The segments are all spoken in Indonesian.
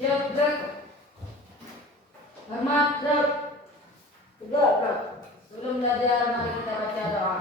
Siap, gerak. Hormat, gerak. Tegak, gerak. Sebelum belajar, mari kita baca doa.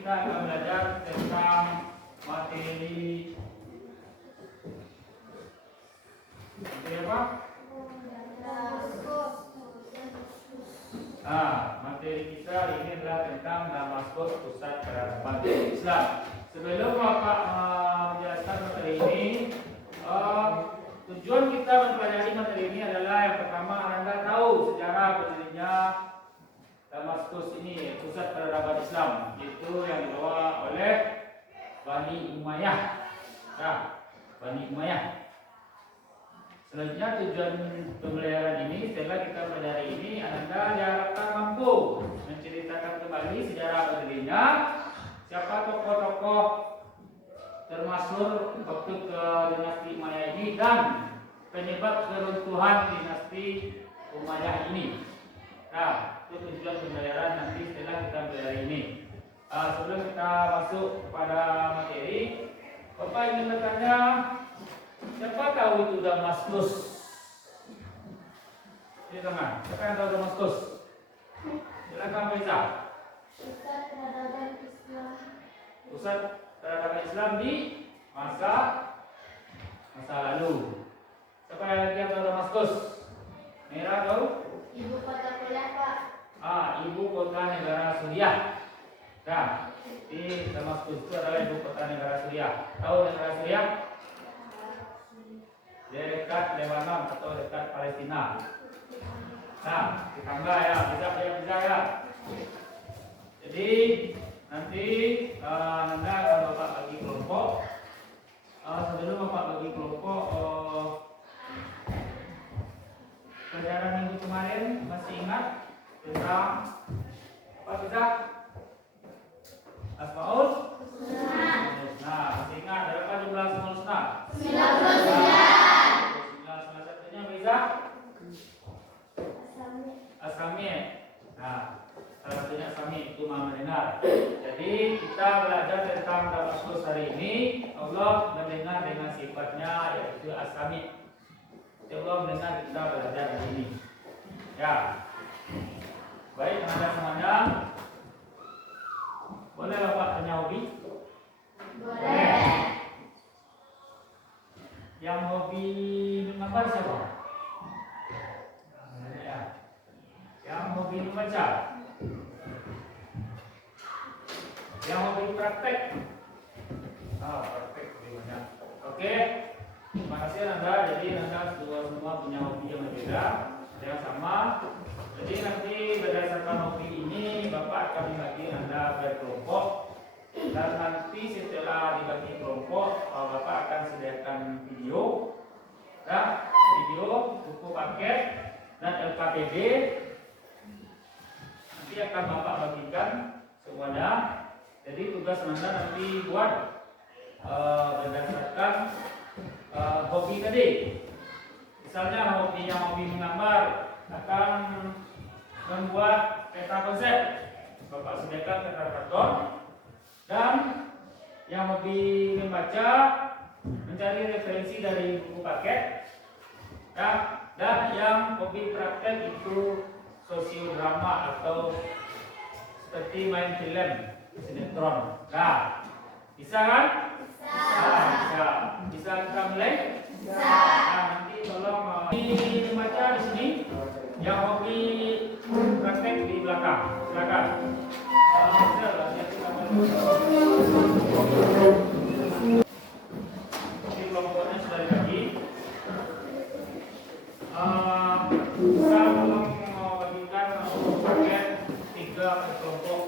kita akan belajar tentang materi apa? Materi kita ini adalah tentang Damaskus, pusat peradaban Islam. Sebelum Bapak menjelaskan materi ini, tujuan kita mempelajari materi ini adalah yang pertama, Anda tahu sejarah berdirinya Damaskus ini, pusat peradaban Islam, itu yang dibawa oleh Bani Umayyah. Bani Umayyah. Selanjutnya tujuan pembelajaran ini, setelah kita pelajari ini, Anda diharapkan mampu menceritakan kembali sejarah berdirinya, siapa tokoh-tokoh termasyhur waktu ke dinasti Umayyah ini dan penyebab keruntuhan dinasti Umayyah ini. Itu tujuan pembelajaran nanti setelah kita pelajari ini. Sebelum kita masuk pada materi, Bapak ingin bertanya, siapa tahu itu Damaskus? Ini teman, siapa yang tahu Damaskus? Silakan Faisa. Pusat peradaban Islam. Pusat peradaban Islam di masa lalu. Siapa yang lagi yang tahu Damaskus? Merah tahu? Ibu kota kuliah, Pak. Ibu kota negara Suriah. Di Damaskus itu adalah ibu kota negara Suriah. Tahu negara Suriah? Dia dekat Lebanon atau dekat Palestina. Ditambah ya, bisa ya. Jadi nanti Anda akan Bapak bagi kelompok. Sebelum Bapak bagi kelompok, pelajaran minggu kemarin masih ingat tentang apa saja? Asmaul? Masih ingat berapa jumlah Asmaul Husna? 19. Salah satunya Beza? Asami. Salah satunya Asami itu Mama mendengar. Jadi kita belajar tentang Damaskus hari ini. Allah mendengar dengan sifatnya yaitu Asami. Allah mendengar kita belajar hari ini. Ya. Baik, teman-teman semuanya. Boleh Bapak tanya hobi? Boleh. Yang hobi menggambar siapa? Ya. Yang hobi membaca? Yang hobi praktek? Praktek lebih banyak. Oke. Terima kasih Anda. Jadi Anda semua punya hobi yang berbeda, ada yang sama. Jadi nanti berdasarkan hobi ini Bapak akan dibagi Anda berkelompok. Dan nanti setelah dibagi kelompok, Bapak akan sediakan video, buku paket, dan LKPD. Nanti akan Bapak bagikan semuanya. Jadi tugas Anda nanti buat berdasarkan hobi tadi. Misalnya hobi menggambar akan membuat peta konsep. Bapak sediakan peta karton. Dan yang hobi membaca mencari referensi dari buku paket. Dan yang hobi praktek itu sosiodrama atau seperti main film sinetron. Bisa kan? Bisa. Bisa kita mulai? Bisa. Nanti tolong membaca di sini. Yang hobi praktek di belakang. Silakan. Jadi kelompoknya sudah dibagi. Bisa tolong bagikan paket 3 kelompok.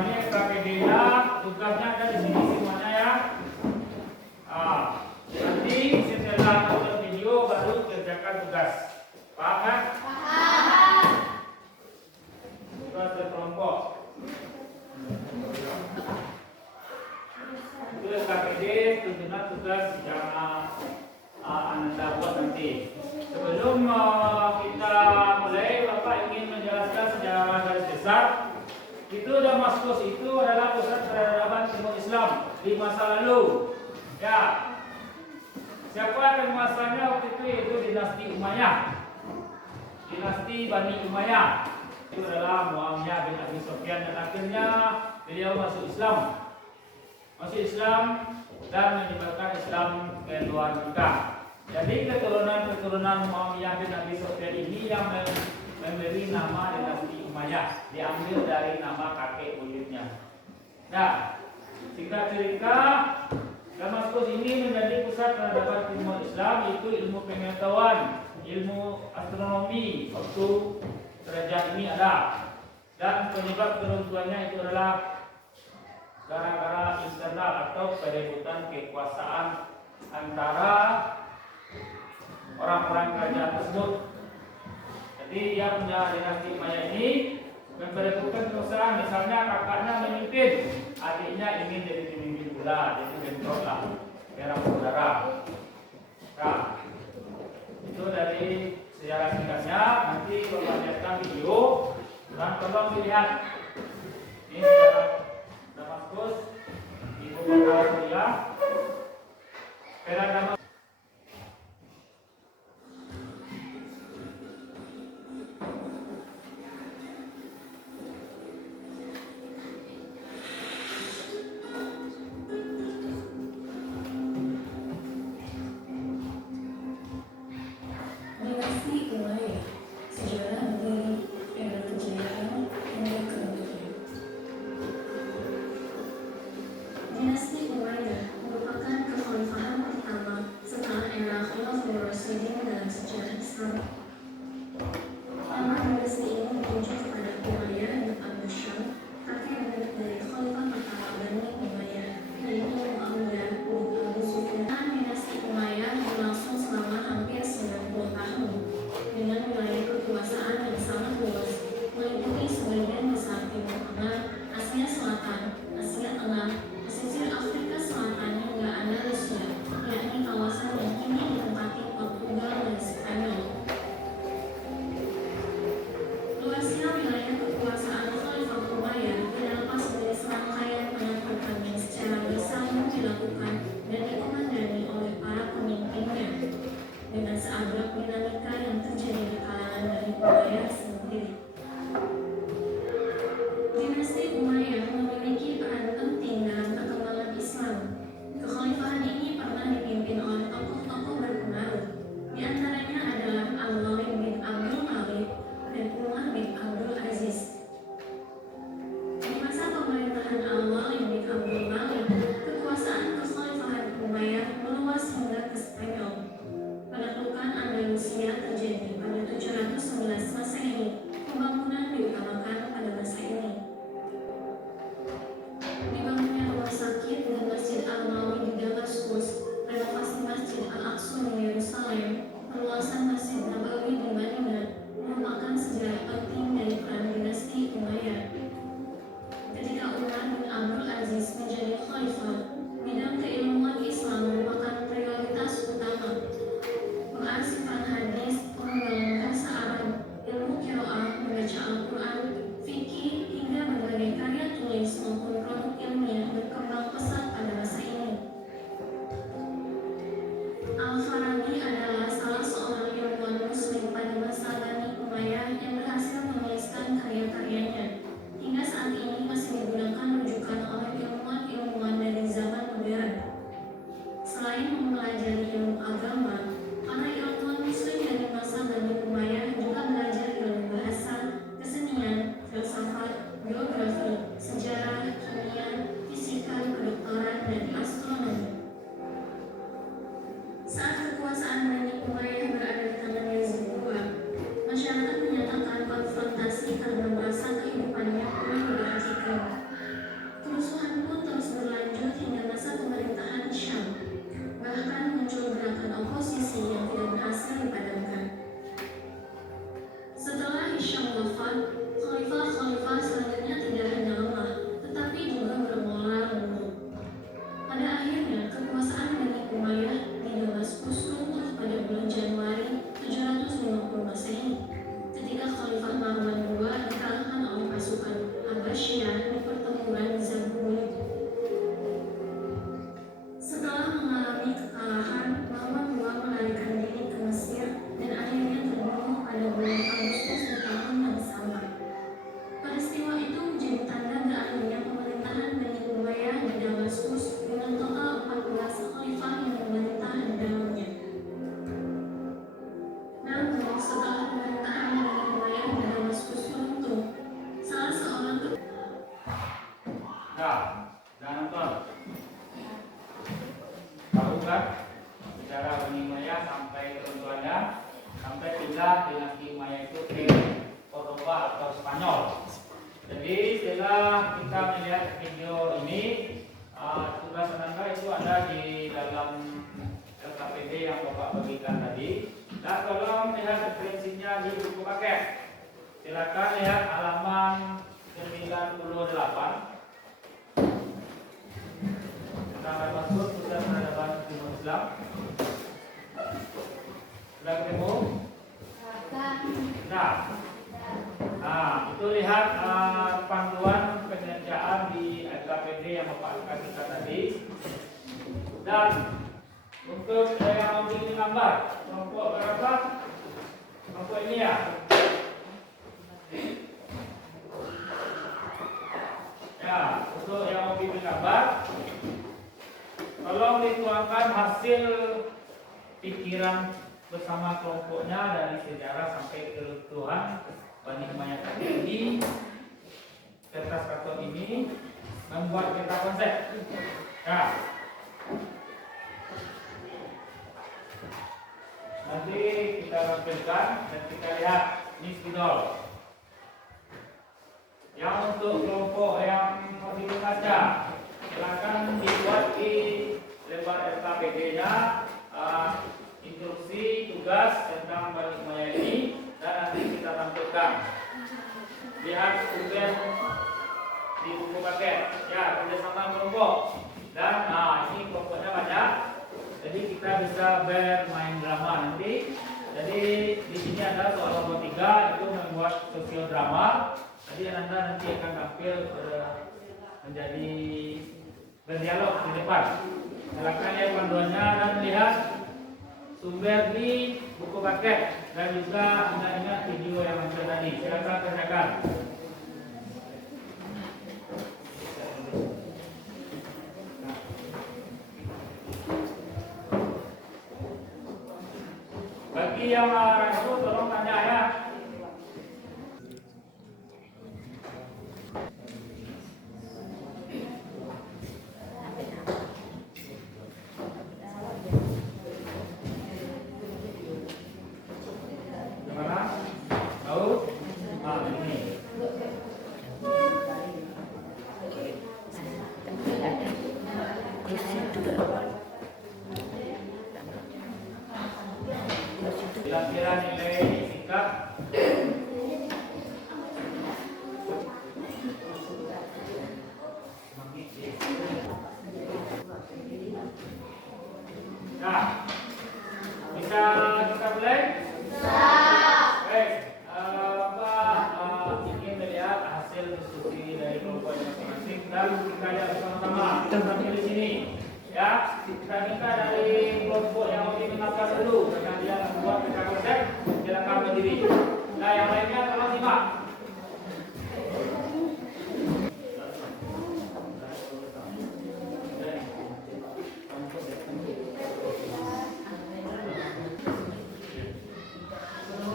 Ini KPD-nya, tugasnya ada di sini semuanya ya. Nanti setelah nonton video baru kerjakan tugas. Paham kan? Paham. Tugas berkelompok. Itu KPD, tujuan tugas yang Anda buat nanti. Sebelum kita mulai, Bapak ingin menjelaskan sejarah garis besar. Itu Damaskus Damaskus itu adalah pusat peradaban Timur Islam di masa lalu. Ya, siapa yang menguasainya waktu itu yaitu dinasti Umayyah, dinasti Bani Umayyah. Itu adalah Muawiyah bin Abi Sufyan dan akhirnya beliau masuk Islam, dan menyebarkan Islam ke luar Mekah. Jadi keturunan Muawiyah bin Abi Sufyan ini yang memberi nama dinasti Umayyah, diambil dari nama kakek buyutnya. Nah, singkat cerita, Damaskus ini menjadi pusat peradaban Timur Islam, yaitu ilmu pengetahuan, ilmu astronomi waktu kerajaan ini ada. Dan penyebab keruntuhannya itu adalah gara-gara internal atau perebutan kekuasaan antara orang-orang kerajaan tersebut. Jadi yang punya dinasti Umayyah ini memperebutkan kekuasaan. Misalnya kakaknya memimpin, adiknya ingin jadi pemimpin pula, jadi bentroklah perang saudara. Nah, itu dari sejarah singkatnya. Nanti Bapak lihatkan video dan tolong dilihat. Ini sejarah Damaskus, ibu kota Suriah. Perang Damaskus. Dinasti Umayyah, sejarah dari era kejayaan hingga keruntuhan. Dinasti Umayyah merupakan kekhalifahan pertama setelah era Khulafaur Rasyidin dalam sejarah Islam. Nama dinasti ini merujuk pada Umayyah bin Abu Syam, kakek nenek dari khalifah pertama Bani Umayyah, yaitu Muawiyah bin Abu Sufyan. Dinasti Umayyah berlangsung selama hampir 90 tahun dengan wilayah kekuasaan yang sangat luas, meliputi sebagian besar Timur Tengah, Asia Selatan, Asia Tengah, pesisir Afrika Selatan hingga Andalusia, yakni kawasan yang kini ditempati Portugal dan Spanyol. Nah nonton. Tahu kan secara Bani Maya sampai ketentuannya sampai pindah dinasti Maya itu ke Cordoba atau Spanyol. Jadi setelah kita melihat video ini, tugas Ananda itu ada di dalam LKPD yang Bapak bagikan tadi. Nah, tolong lihat referensinya di buku paket. Silakan lihat halaman 98. Tentang masuk pusat peradaban Timur Islam. Sudah ketemu? Nah, itu lihat panduan penyediaan di LKPD yang Bapak kasihkan tadi. Dan untuk yang memiliki gambar, kelompok berapa? Kelompok ini ya. Ya, untuk yang memiliki gambar, tolong dituangkan hasil pikiran bersama kelompoknya dari sejarah sampai keruntuhan Bani Umayyah tadi di kertas karton ini membuat peta konsep. Ya. Nanti kita tampilkan dan kita lihat ini spidol. Yang untuk kelompok yang masih membaca, silakan dibuat di lembar LKPD-nya instruksi tugas tentang Bani Umayyah ini dan nanti kita tampilkan. Lihat tugas di buku paket. Ya, kerjasama kelompok. Dan ini kelompoknya banyak. Jadi kita bisa bermain drama nanti. Jadi di sini ada soal nomor 3 itu membuat sosiodrama. Jadi Anda nanti akan tampil menjadi berdialog di depan. Silakan lihat panduannya dan lihat sumber di buku paket dan juga ingat video yang muncul tadi. Silakan kerjakan. Bagi yang ragu tolong tanya ya. Kira-kira nilai singkat nah, bisa kita mulai? Baik, Bapak ingin melihat hasil diskusi dari kelompok masing-masing dan kita lihat bersama-sama sampai di sini. Ya, kita minta dari kelompok yang lebih mengenalkan dulu karena dia membuat peta konsep, silakan berdiri. Nah, yang lainnya tolong simak.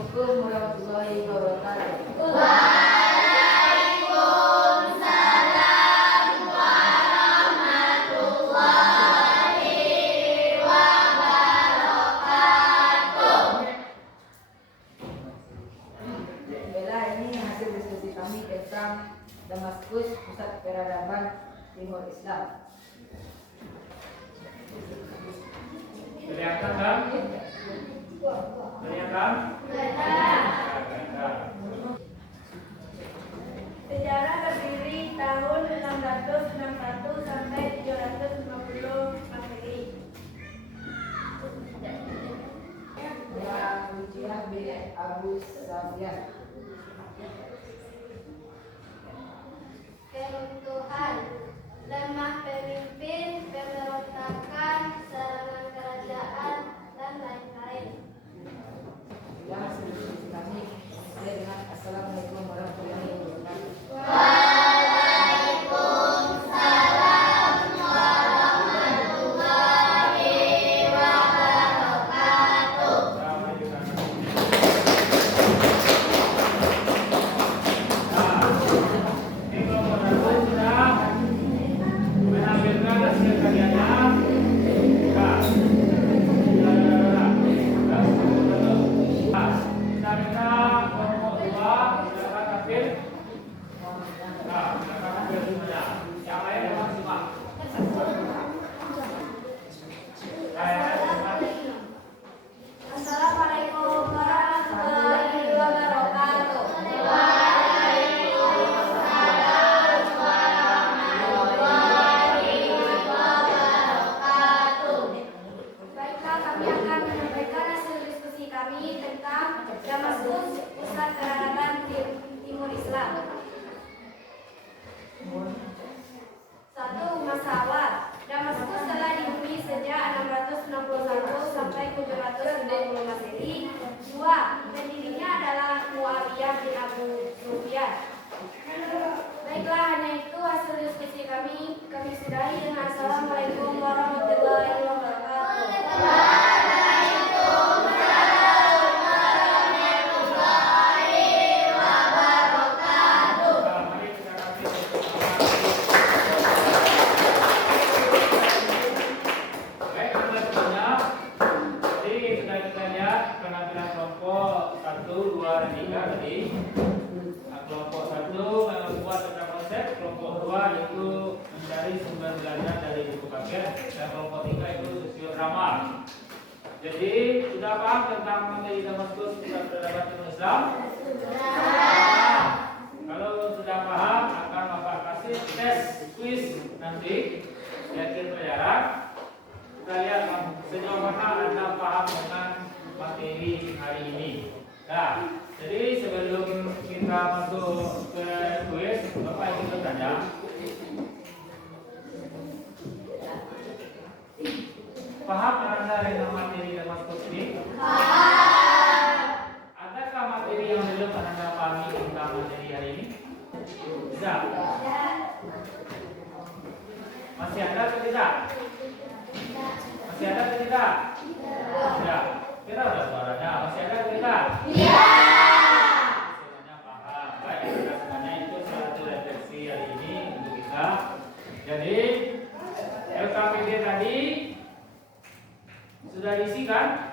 Assalamualaikum warahmatullahi wabarakatuh. Damaskus, pusat peradaban Timur Islam. Kelihatan kan? Kelihatan? Sejarah berdiri tahun 661 sampai 750 Masehi. Yang Lucia bin Abu Sufyan. Keruntuhan, lemah pemimpin, pemberontakan, serangan kerajaan, dan lain-lain. Yang sedikit kami dengan Assalamualaikum warahmatullahi wabarakatuh. Waalaikumsalam warahmatullahi wabarakatuh. lihat dari buku paket. Dan kelompok 3 itu sosiodrama. Jadi sudah paham tentang materi Damaskus Pusat Peradaban Timur Islam? Nah, kalau sudah paham akan Bapak kasih tes quiz nanti di akhir pelajaran. Kita lihat sejauh mana Anda paham dengan materi hari ini. Nah, jadi sebelum kita masuk ke quiz, Bapak ingin bertanya. Paham Anda dengan materi Damaskus ini? Adakah materi yang belum Anda pahami tentang materi hari ini? Bisa? Masih ada atau tidak? Masih ada atau tidak? Tidak. Kira udah suaranya. Masih ada atau tidak? Semuanya paham. Baik, semuanya itu satu refleksi hari ini untuk kita. Jadi LKPD tadi sudah diisi kan?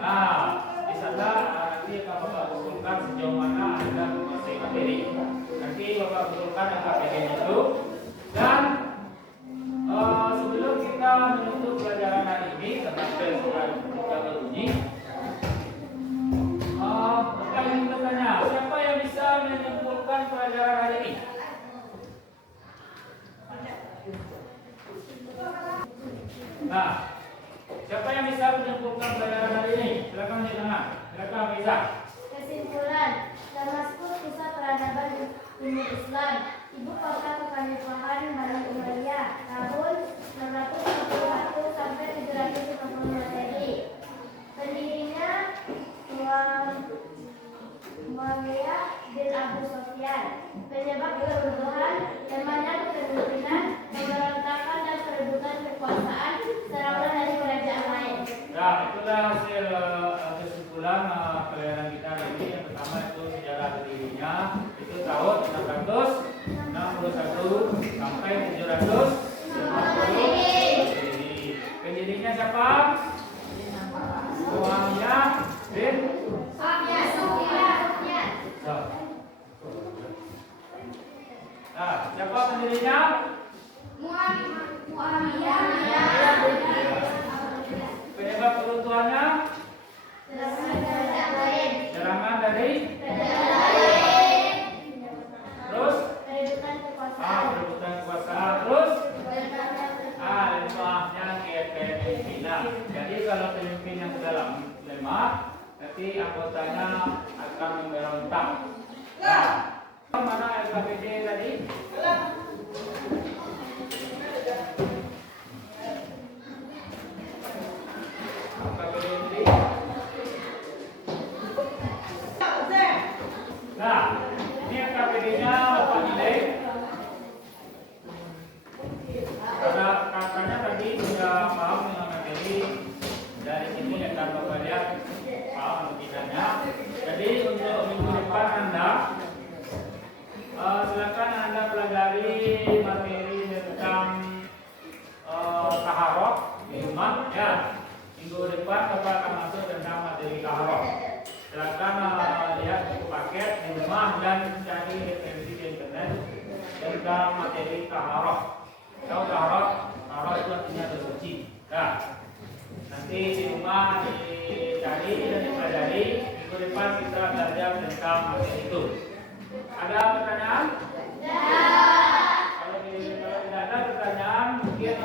Nah, di sana nanti akan Bapak usulkan sejauh mana Anda menguasai materi. Nanti Bapak usulkan LKPD-nya itu. Dan sebelum kita menutup pelajaran hari ini, tentang sudah berbunyi. Bapak ingin bertanya, siapa yang bisa menyimpulkan pelajaran hari ini? Nah, siapa yang bisa menyimpulkan pelajaran hari ini? Silakan di tengah. Silakan bisa. Kesimpulan, Damaskus Pusat Peradaban Timur Islam, Ibu Kota Kekhalifahan Bani Umayyah, tahun 641 sampai 750 Masehi. Pendirinya Muawiyah bin Abu Sufyan. Penyebab kerubuhan, lemahnya kepemimpinan, pemberontakan dan perebutan kekuasaan serangan dari kerajaan lain. Nah, itulah hasil kesimpulan pelajaran kita hari ini. Yang pertama itu sejarah berdirinya, itu tahun 661 sampai 750. Pendirinya siapa? Muawiyah bin Sufyan. Nah, siapa pendirinya? Muawiyah. Penyebab keruntuhannya? Serangan dari? Terus? Perebutan kekuasaan. Perebutan kekuasaan. Terus? Lemahnya kepemimpinan. Jadi kalau pemimpin yang sudah lemah, nanti anggotanya akan memberontak. Nah, mana LKPD tadi? Nah, ini LKPD-nya Bapak nilai. Karena tadi sudah paham dengan materi, dari sini akan Bapak lihat paham begininya. Jadi untuk minggu depan Anda silakan Anda pelajari materi tentang taharah di rumah ya. Minggu depan Bapak akan masuk tentang materi taharah. Silakan lihat buku paket di rumah dan cari referensi di internet tentang materi taharah. Tahu taharah? Taharah itu artinya bersuci. Nah, nanti di rumah dicari dan dipelajari. Minggu depan kita belajar tentang materi itu. Ada pertanyaan? Kalau tidak ada pertanyaan, mungkin